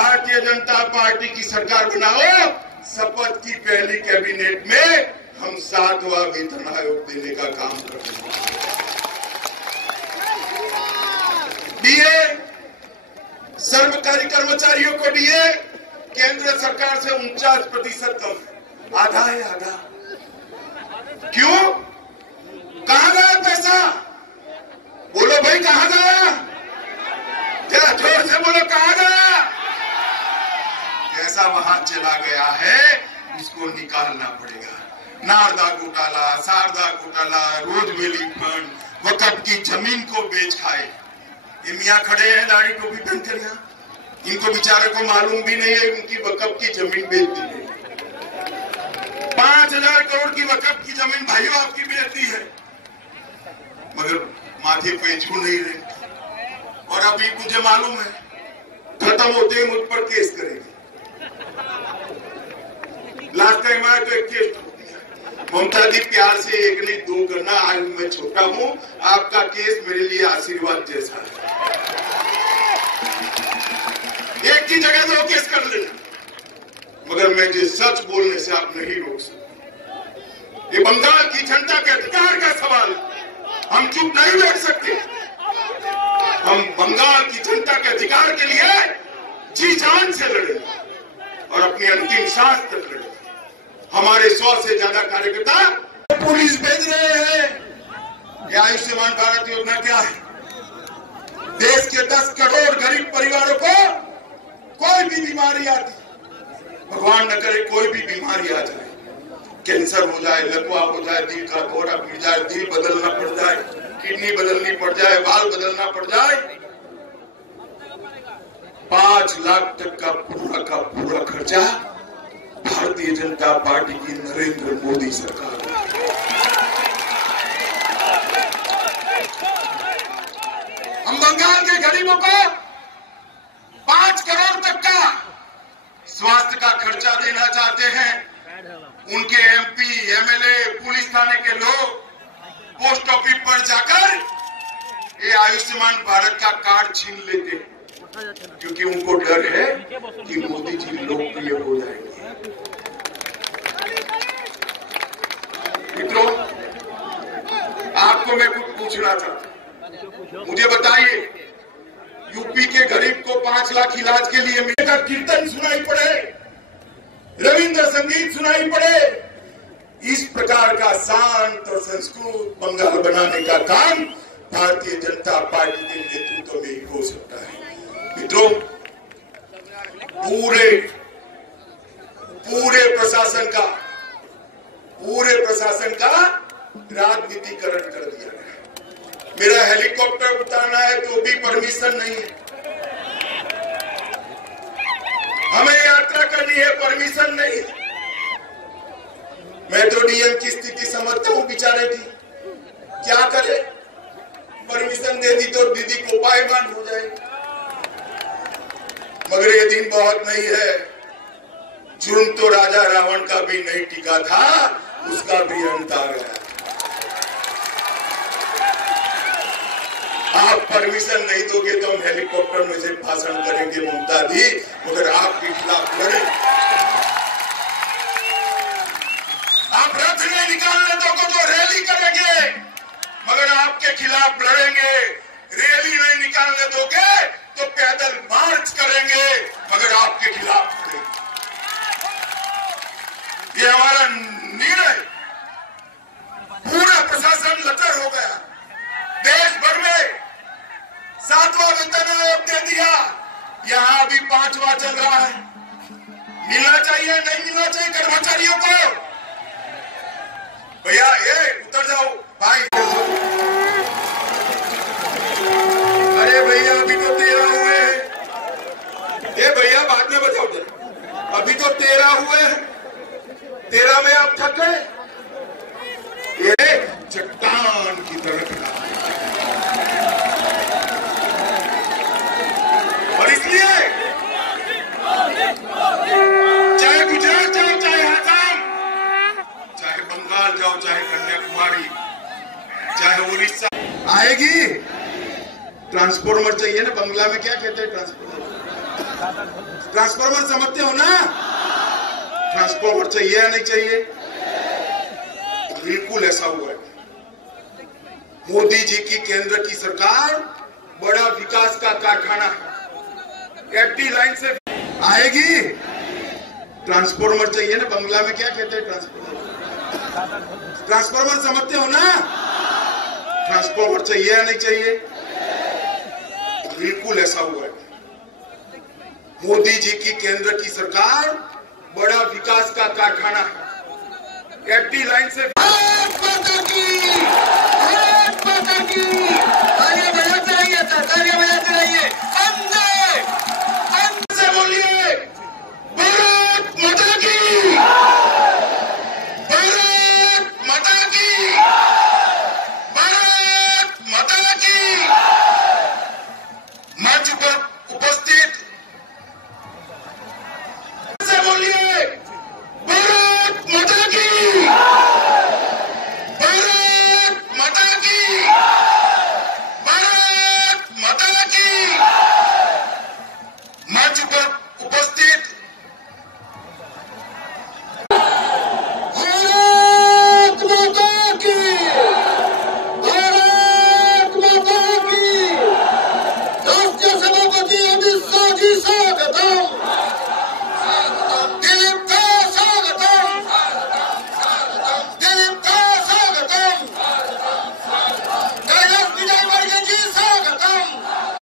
Bharatiya Janata party की सरकार बनाओ। शपथ की पहली कैबिनेट में हम 7वां वेतन आयोग देने का काम करेंगे। डीए सरकारी कर्मचारियों को डीए केंद्र सरकार से 49% कम, आधा है आधा। क्यों? कहां गया पैसा? बोलो भाई, कहां गया? जरा जोर से बोलो, कहां गया? पैसा वहां चला गया है, उसको निकालना पड़ेगा। नारदा घोटाला, शारदा घोटाला, रोजवेली फंड, वक्फ की जमीन को बेच खाए। ये मियाँ खड़े हैं दाढ़ी टोपी पहनकर यहाँ, इनको बेचारे को मालूम भी नहीं है उनकी वक्फ की जमीन बेच दी है। 5000 करोड़ की वक्फ की जमीन भाइयों आपकी बेचती है, मगर माथे पे छू नहीं रहे। और अभी मुझे मालूम है खत्म होते ही मुझ पर केस करेंगे। लास्ट टाइम आया तो एक केस ममता दी प्यार से एक नहीं दो करना। आज मैं छोटा हूं, आपका केस मेरे लिए आशीर्वाद जैसा है। एक की जगह 2 केस कर लेना, मगर मैं जो सच बोलने से आप नहीं रोक सकते। ये बंगाल की जनता के अधिकार का सवाल है, हम चुप नहीं बैठ सकते। हम बंगाल की जनता के अधिकार के लिए जी जान से लड़ेंगे और अपनी अंतिम सांस तक लड़ेंगे। हमारे 100 से ज्यादा कार्यकर्ता पुलिस भेज रहे हैं। ये आयुष्मान भारत योजना क्या है? देश के 10 करोड़ गरीब परिवारों को कोई भी बीमारी आती, भगवान न करे कोई भी बीमारी आ जाए, कैंसर हो जाए, लकवा हो जाए, दिल का दौरा पड़ जाए, दिल बदलना पड़ जाए, किडनी बदलनी पड़ जाए, बाल बदलना पड़ जाए, 5 लाख तक का पूरा खर्चा भारतीय जनता पार्टी की नरेंद्र मोदी सरकार। हम बंगाल के गरीबों को 5 करोड़ तक का स्वास्थ्य का खर्चा देना चाहते हैं। उनके एमपी, एमएलए, पुलिस थाने के लोग पोस्ट ऑफिस पर जाकर ये आयुष्मान भारत का कार्ड छीन लेते हैं, क्योंकि उनको डर है कि मोदी जी लोकप्रिय हो जाएंगे। मित्रों, आपको मैं कुछ पूछना चाहता हूं। मुझे बताइए, यूपी के गरीब को 5 लाख इलाज के लिए मिलेगा, कीर्तन सुनाई पड़े, रविंद्र संगीत सुनाई पड़े, इस प्रकार का शांत और संस्कृत बंगाल बनाने का काम भारतीय जनता पार्टी के नेतृत्व में ही हो सकता है। मित्रों, पूरे प्रशासन का राजनीतिकरण कर दिया गया। मेरा हेलीकॉप्टर उतारना है तो भी परमिशन नहीं है, हमें यात्रा करनी है, परमिशन नहीं है। मैं तो डीएम की स्थिति समझता हूं, बेचारे की क्या करे, परमिशन दे दी तो दीदी को पायमान हो जाएगी। मगर ये दिन बहुत नहीं है, जुर्म तो राजा रावण का भी नहीं टिका था, उसका भी अंत आ गया। आप परमिशन नहीं दोगे तो हम हेलीकॉप्टर में से भाषण करेंगे ममता दी, मगर आपके खिलाफ लड़े। आप रथ नहीं निकालने दोगे तो रैली करेंगे, मगर आपके खिलाफ लड़ेंगे। रैली नहीं निकालने दोगे तो पैदल मार्च करेंगे, मगर आपके खिलाफ लड़ेंगे। ये हमारा निर्णय। पूरा प्रशासन लचर हो गया, देश भर में 7वां वेतन आयोग दे दिया, यहाँ अभी 5वां चल रहा है। मिलना चाहिए नहीं मिलना चाहिए कर्मचारियों को? भैया ये उतर जाओ भाई। अरे भैया अभी तो 13 हुए हैं। ये भैया बाद में बताओ, अभी तो 13 हुए हैं, 13 में आप थक गए। ये चट्टान की तरह खड़ा, और इसलिए चाहे गुजरात जाओ, चाहे आसाम, चाहे बंगाल जाओ, चाहे कन्याकुमारी, चाहे उड़ीसा, आएगी। ट्रांसफॉर्मर चाहिए ना, बंगला में क्या कहते हैं ट्रांसफॉर्मर। ट्रांसफार्मर समझते हो ना? ट्रांसफार्मर चाहिए या नहीं चाहिए? बिल्कुल ऐसा हुआ है। मोदी जी की केंद्र की सरकार बड़ा विकास का कारखाना है। 80 लाइन से आएगी। ट्रांसफार्मर चाहिए ना? बंगला में क्या कहते हैं? ट्रांसफार्मर। ट्रांसफार्मर समझते हो ना? ट्रांसफार्मर चाहिए या नहीं चाहिए? बिल्कुल ऐसा हुआ है। मोदी जी की केंद्र की सरकार बड़ा विकास का कारखाना है। 80 लाइन से